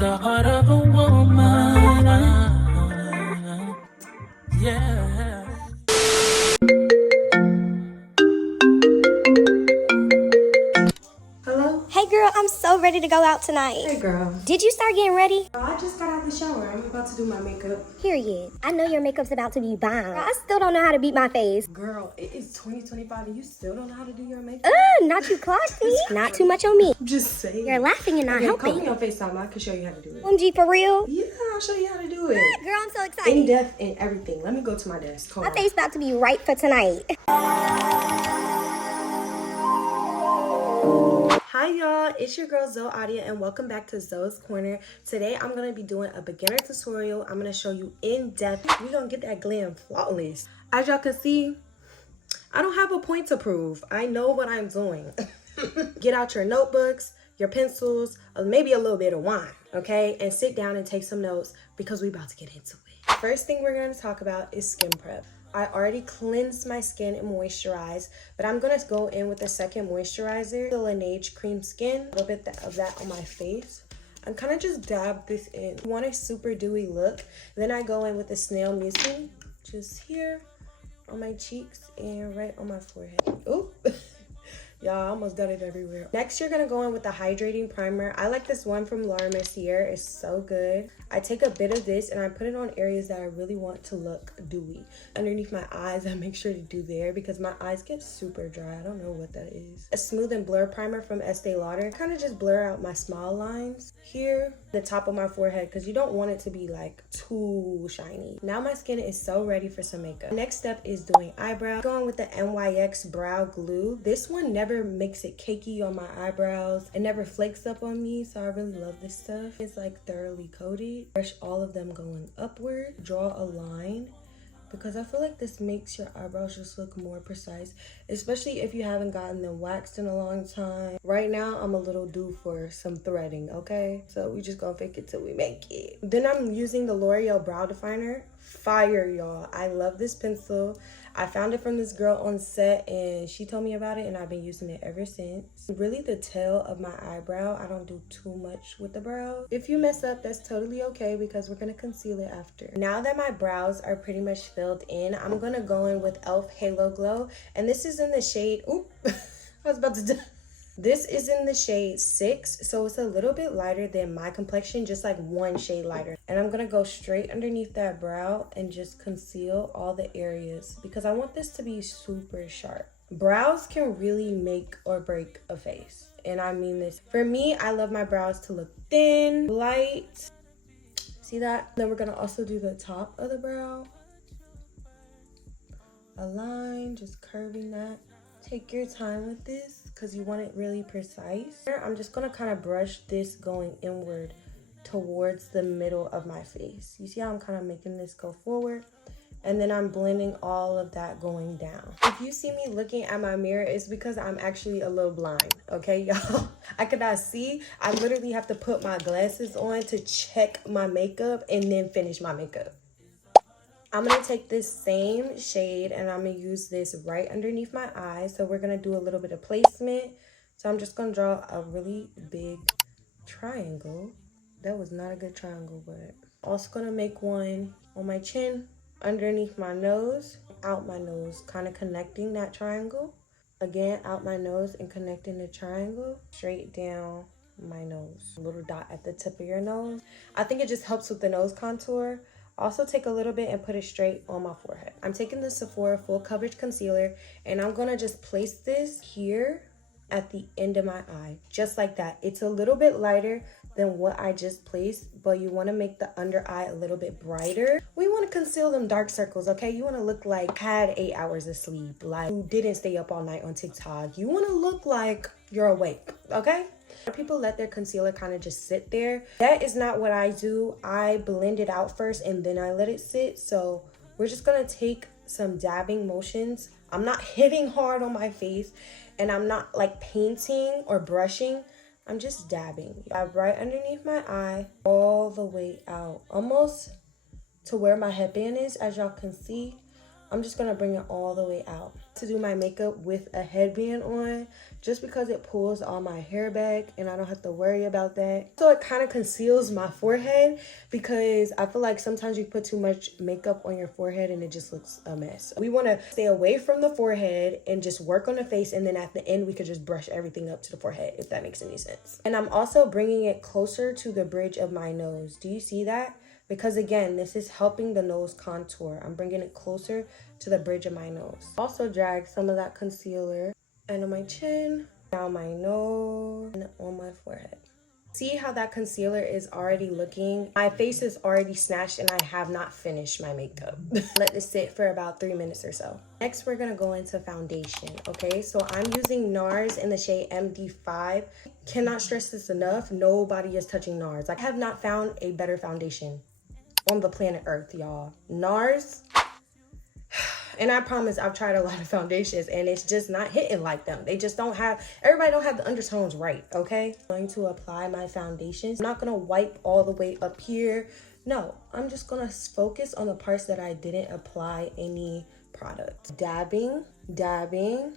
the heart of a woman. Yeah. Hello? Hey girl, I'm so ready to go out tonight. Hey girl. Did you start getting ready? I just got out of the shower. I'm about to do my makeup. Period. I know your makeup's about to be bomb. I still don't know how to beat my face. Girl, it is 2025 and you still don't know how to do your makeup? Not too classy. Not too much on me. I'm just saying. You're laughing and not Okay, helping. call me on FaceTime. I can show you how to do it. OMG, for real? Yeah, I'll show you how to do it. Girl, I'm so excited. In depth and everything. Let me go to my desk. Hold My on. face about to be right for tonight. Hi y'all, it's your girl Zoe Adia and welcome back to Zoe's Corner. Today I'm going to be doing a beginner tutorial. I'm going to show you in depth. We're going to get that glam flawless. As y'all can see, I don't have a point to prove. I know what I'm doing. Get out your notebooks, your pencils, maybe a little bit of wine, okay? And sit down and take some notes because we're about to get into it. First thing we're going to talk about is skin prep. I already cleansed my skin and moisturized, but I'm going to go in with a second moisturizer, the Laneige Cream Skin, a little bit of that on my face. I'm kind of just dab this in. I want a super dewy look. Then I go in with the Snail Muesli, just here on my cheeks and right on my forehead. Oop. Y'all, I almost got it everywhere. Next, you're going to go in with the hydrating primer. I like this one from Laura Mercier. It's so good. I take a bit of this and I put it on areas that I really want to look dewy. Underneath my eyes, I make sure to do there because my eyes get super dry. I don't know what that is. A smooth and blur primer from Estee Lauder. Kind of just blur out my smile lines here, the top of my forehead, because you don't want it to be like too shiny. Now my skin is so ready for some makeup. Next step is doing eyebrow. Going with the NYX brow glue. This one never makes it cakey on my eyebrows. It never flakes up on me, so I really love this stuff. It's like thoroughly coated. Brush all of them going upward. Draw a line because I feel like this makes your eyebrows just look more precise, especially if you haven't gotten them waxed in a long time. Right now, I'm a little due for some threading, okay? So we just gonna fake it till we make it. Then I'm using the L'Oreal Brow Definer. Fire, y'all. I love this pencil. I found it from this girl on set and she told me about it and I've been using it ever since. Really the tail of my eyebrow. I don't do too much with the brow. If you mess up, that's totally okay because we're gonna conceal it after. Now that my brows are pretty much filled in, I'm gonna go in with e.l.f. Halo Glow. And this is in the shade, oop, I was about to die. This is in the shade 6, so it's a little bit lighter than my complexion, just like one shade lighter. And I'm going to go straight underneath that brow and just conceal all the areas because I want this to be super sharp. Brows can really make or break a face, and I mean this. For me, I love my brows to look thin, light. See that? Then we're going to also do the top of the brow. A line, just curving that. Take your time with this because you want it really precise. I'm just going to kind of brush this going inward towards the middle of my face. You see how I'm kind of making this go forward? And then I'm blending all of that going down. If you see me looking at my mirror, it's because I'm actually a little blind, okay, y'all? I cannot see. I literally have to put my glasses on to check my makeup and then finish my makeup. I'm going to take this same shade and I'm going to use this right underneath my eye. So we're going to do a little bit of placement. So I'm just going to draw a really big triangle. That was not a good triangle, but also going to make one on my chin, underneath my nose, out my nose, kind of connecting that triangle. Again, out my nose and connecting the triangle straight down my nose. A little dot at the tip of your nose. I think it just helps with the nose contour. Also take a little bit and put it straight on my forehead. I'm taking the Sephora Full Coverage Concealer and I'm gonna just place this here at the end of my eye, just like that. It's a little bit lighter than what I just placed, but you wanna make the under eye a little bit brighter. We wanna conceal them dark circles, okay? You wanna look like had 8 hours of sleep, like you didn't stay up all night on TikTok. You wanna look like you're awake, okay? People let their concealer kind of just sit there. That is not what I do. I blend it out first and then I let it sit. So we're just gonna take some dabbing motions. I'm not hitting hard on my face and I'm not like painting or brushing. I'm just dabbing. Right underneath my eye, all the way out, almost to where my headband is, as y'all can see. I'm just gonna bring it all the way out. To do my makeup with a headband on, just because it pulls all my hair back and I don't have to worry about that. So it kind of conceals my forehead, because I feel like sometimes you put too much makeup on your forehead and it just looks a mess. We want to stay away from the forehead and just work on the face, and then at the end we could just brush everything up to the forehead, if that makes any sense. And I'm also bringing it closer to the bridge of my nose. Do you see that? Because again, this is helping the nose contour. I'm bringing it closer to the bridge of my nose. Also drag some of that concealer under my chin, down my nose, and on my forehead. See how that concealer is already looking? My face is already snatched and I have not finished my makeup. Let this sit for about 3 minutes or so. Next, we're gonna go into foundation, okay? So I'm using NARS in the shade MD5. Cannot stress this enough, nobody is touching NARS. I have not found a better foundation on the planet Earth, y'all. NARS, and I promise I've tried a lot of foundations and it's just not hitting like them. They just don't have, everybody don't have the undertones right, okay? I'm going to apply my foundations. I'm not gonna wipe all the way up here. No, I'm just gonna focus on the parts that I didn't apply any product. Dabbing,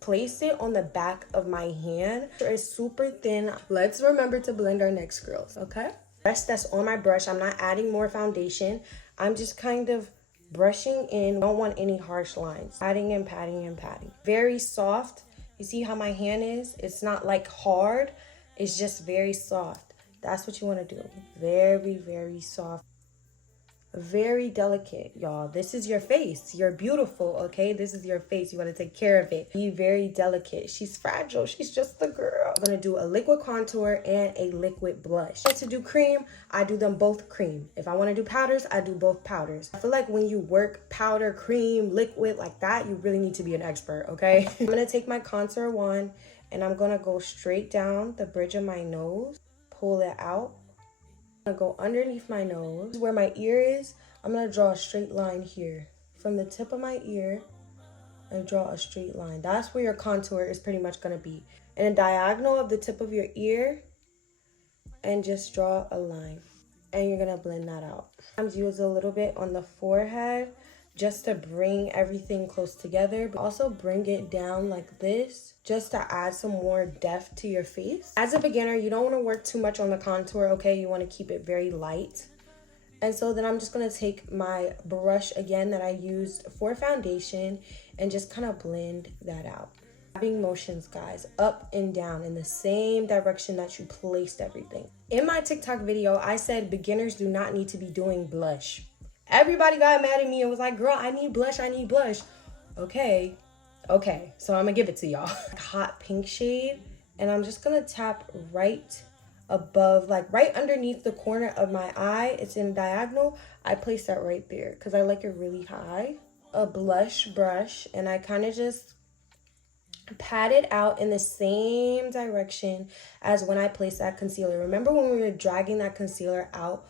place it on the back of my hand. It's super thin. Let's remember to blend our next, girls, okay? Rest that's on my brush. I'm not adding more foundation. I'm just kind of brushing in. Don't want any harsh lines. Patting and patting and patting. Very soft. You see how my hand is? It's not like hard. It's just very soft. That's what you want to do. Very, very soft. Very delicate, y'all. This is your face. You're beautiful, okay? This is your face. You want to take care of it. Be very delicate. She's fragile. She's just a girl. I'm going to do a liquid contour and a liquid blush. To do cream, I do them both cream. If I want to do powders, I do both powders. I feel like when you work powder, cream, liquid like that, you really need to be an expert, okay? I'm going to take my contour wand and I'm going to go straight down the bridge of my nose. Pull it out. I'm gonna go underneath my nose where my ear is. I'm gonna draw a straight line here from the tip of my ear and draw a straight line. That's where your contour is pretty much gonna be. And a diagonal of the tip of your ear, and just draw a line, and you're gonna blend that out. Sometimes use a little bit on the forehead just to bring everything close together, but also bring it down like this just to add some more depth to your face. As a beginner, you don't want to work too much on the contour, okay? You want to keep it very light. And so then I'm just going to take my brush again that I used for foundation and just kind of blend that out. Dabbing motions, guys, up and down in the same direction that you placed everything. In my TikTok video, I said beginners do not need to be doing blush. Everybody got mad at me and was like, girl, I need blush, I need blush. Okay, so I'm gonna give it to y'all. Hot pink shade, and I'm just gonna tap right above, like right underneath the corner of my eye. It's in diagonal. I place that right there because I like it really high. A blush brush, and I kind of just pat it out in the same direction as when I placed that concealer. Remember when we were dragging that concealer out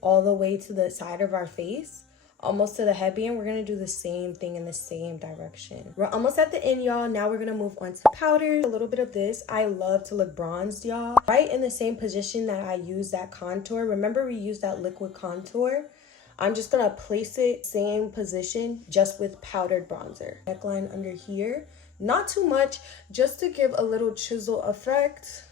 all the way to the side of our face, almost to the headband? We're gonna do the same thing in the same direction. We're almost at the end, y'all. Now we're gonna move on to powders. A little bit of this. I love to look bronzed, y'all. Right in the same position that I use that contour. Remember we used that liquid contour? I'm just gonna place it same position, just with powdered bronzer. Neckline under here. Not too much, just to give a little chisel effect.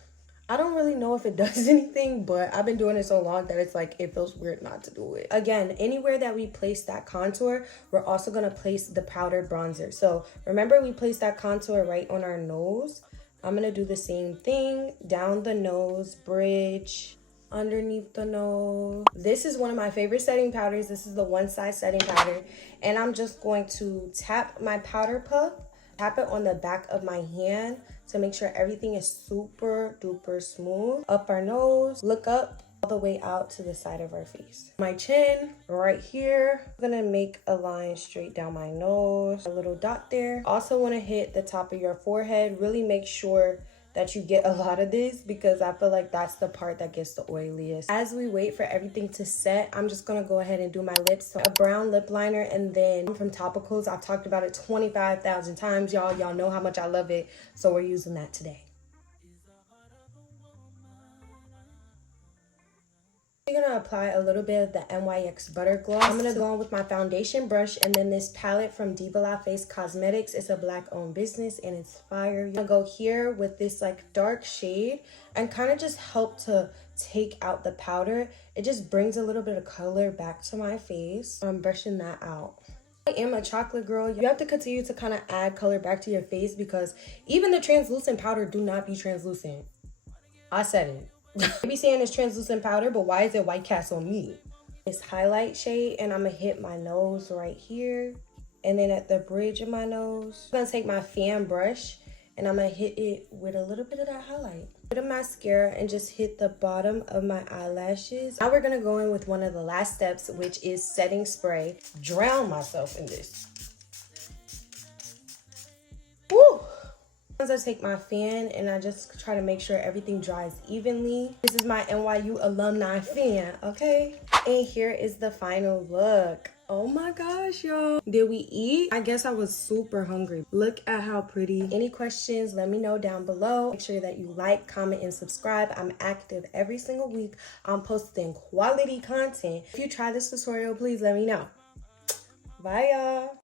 I don't really know if it does anything, but I've been doing it so long that it's like it feels weird not to do it. Again, anywhere that we place that contour, we're also going to place the powdered bronzer. So remember we placed that contour right on our nose. I'm going to do the same thing down the nose, bridge, underneath the nose. This is one of my favorite setting powders. This is the One Size setting powder. And I'm just going to tap my powder puff, tap it on the back of my hand to make sure everything is super duper smooth. Up our nose, look up all the way out to the side of our face. My chin right here. I'm gonna make a line straight down my nose, a little dot there. Also want to hit the top of your forehead. Really make sure that you get a lot of this because I feel like that's the part that gets the oiliest. As we wait for everything to set, I'm just gonna go ahead and do my lips. So a brown lip liner, and then from Topicals, I've talked about it 25,000 times, y'all. Y'all know how much I love it, so we're using that today. I'm gonna apply a little bit of the NYX Butter Gloss. I'm gonna go in with my foundation brush and then this palette from Diva La Face Cosmetics. It's a black owned business and it's fire. I'm gonna go here with this like dark shade and kind of just help to take out the powder. It just brings a little bit of color back to my face. I'm brushing that out. I am a chocolate girl. You have to continue to kind of add color back to your face because even the translucent powder do not be translucent. I said it. They be saying it's translucent powder, but why is it white cast on me? This highlight shade, and I'm gonna hit my nose right here, and then at the bridge of my nose. I'm gonna take my fan brush, and I'm gonna hit it with a little bit of that highlight. Bit of mascara, and just hit the bottom of my eyelashes. Now we're gonna go in with one of the last steps, which is setting spray. Drown myself in this. Woo! I take my fan and I just try to make sure everything dries evenly. This is my NYU alumni fan, okay? And here is the final look. Oh my gosh, y'all. Did we eat? I guess I was super hungry. Look at how pretty. Any questions, let me know down below. Make sure that you like, comment, and subscribe. I'm active every single week. I'm posting quality content. If you try this tutorial, please let me know. Bye, y'all.